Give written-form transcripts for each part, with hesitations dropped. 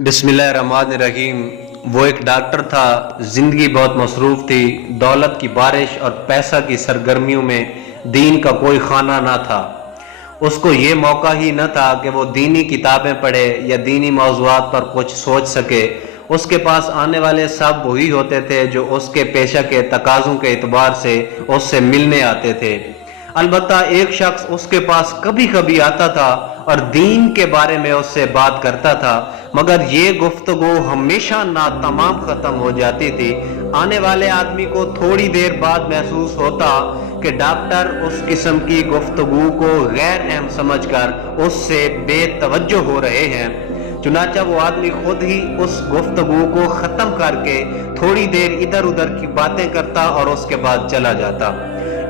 बिस्मिल्लाहिर्रहमानिर्रहीम। वो एक डॉक्टर था, ज़िंदगी बहुत मसरूफ़ थी। दौलत की बारिश और पैसा की सरगर्मियों में दीन का कोई खाना ना था। उसको ये मौका ही न था कि वो दीनी किताबें पढ़े या दीनी मौज़ूआत पर कुछ सोच सके। उसके पास आने वाले सब वही होते थे जो उसके पेशा के तकाज़ों के एतबार से उससे मिलने आते थे। अलबत्ता एक शख्स उसके पास कभी कभी आता था और दीन के बारे में उससे बात करता था, मगर ये गुफ्तगू हमेशा नातमाम खत्म हो जाती थी। आने वाले आदमी को थोड़ी देर बाद महसूस होता कि डॉक्टर उस किस्म की गुफ्तगू को गैर अहम समझकर उससे बेतवज्जो हो रहे हैं। चुनाचा वो आदमी खुद ही उस गुफ्तगू को खत्म करके थोड़ी देर इधर उधर की बातें करता और उसके बाद चला जाता।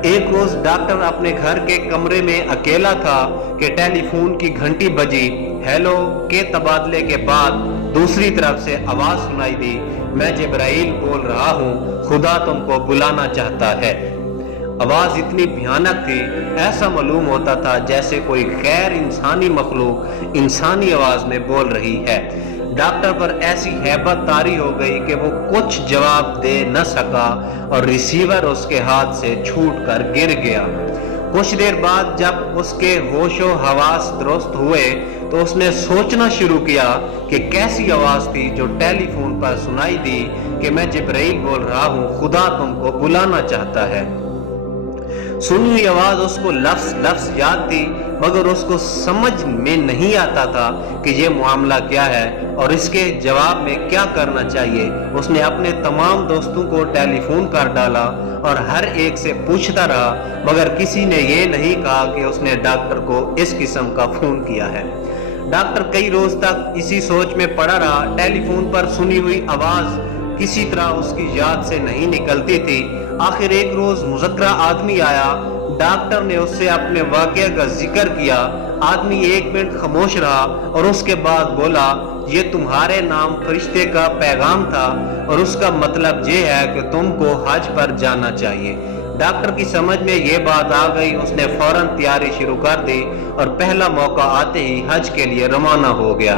एक रोज डॉक्टर अपने घर के कमरे में अकेला था कि टेलीफोन की घंटी बजी। हेलो के तबादले के बाद दूसरी तरफ से आवाज सुनाई दी, मैं जिब्राइल बोल रहा हूँ, खुदा तुमको बुलाना चाहता है। आवाज इतनी भयानक थी, ऐसा मालूम होता था जैसे कोई गैर इंसानी मखलूक इंसानी आवाज में बोल रही है। डॉक्टर पर ऐसी हैबत तारी हो गई कि वो कुछ जवाब दे न सका और रिसीवर उसके हाथ से छूट कर गिर गया। कुछ देर बाद जब उसके होशो हवास दुरुस्त हुए तो उसने सोचना शुरू किया कि कैसी आवाज थी जो टेलीफोन पर सुनाई दी कि मैं जिब्राइल बोल रहा हूँ, खुदा तुमको बुलाना चाहता है। सुनी हुई आवाज उसको लफ्ज लफ्ज याद थी, मगर उसको समझ में नहीं आता था कि ये मामला क्या है और इसके जवाब में क्या करना चाहिए। उसने अपने तमाम दोस्तों को टेलीफोन कर डाला और हर एक से पूछता रहा, मगर किसी ने ये नहीं कहा कि उसने डॉक्टर को इस किस्म का फोन किया है। डॉक्टर कई रोज तक इसी सोच में पड़ा रहा। टेलीफोन पर सुनी हुई आवाज किसी तरह उसकी याद से नहीं निकलती थी। आखिर एक रोज मुज़क्करा आदमी आया। डॉक्टर ने उससे अपने वाक़या का जिक्र किया। आदमी 1 मिनट खामोश रहा और उसके बाद बोला, ये तुम्हारे नाम फरिश्ते का पैगाम था और उसका मतलब ये है कि तुमको हज पर जाना चाहिए। डॉक्टर की समझ में ये बात आ गई। उसने फौरन तैयारी शुरू कर दी और पहला मौका आते ही हज के लिए रवाना हो गया।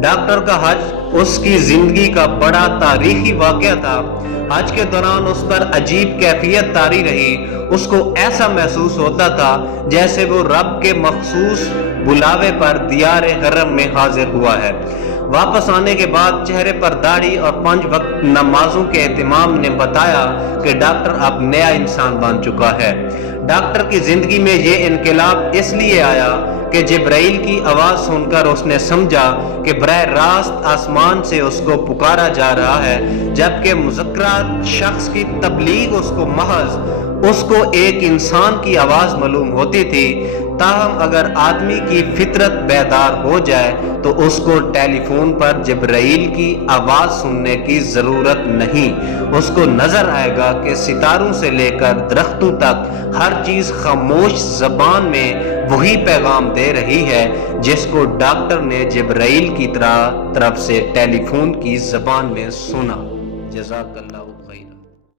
डॉक्टर का हज उसकी जिंदगी का बड़ा तारीखी वाक़या था। हज के दौरान उस पर अजीब कैफियत तारी रही। उसको ऐसा महसूस होता था जैसे वो रब के मखसूस बुलावे पर दियारे हरम में हाजिर हुआ है। वापस आने के बाद चेहरे पर दाढ़ी और 5 वक्त नमाजों के एहतमाम ने बताया कि डॉक्टर अब नया इंसान बन चुका है। डॉक्टर की जिंदगी में ये इनकलाब इसलिए आया कि जिब्राइल की आवाज सुनकर उसने समझा कि बराह रास्त आसमान से उसको पुकारा जा रहा है, जबकि मुज़क्करा शख्स की तबलीग उसको एक इंसान की आवाज मालूम होती थी। ताहम अगर आदमी की फितरत बेदार हो जाए तो उसको टेलीफोन पर जिब्राइल की आवाज सुनने की जरूरत नहीं। उसको नजर आएगा कि सितारों से लेकर दरख्तों तक हर चीज खामोश जबान में वही पैगाम दे रही है जिसको डॉक्टर ने जिब्राइल की तरफ से टेलीफोन की जबान में सुना। जज़ाकल्लाह।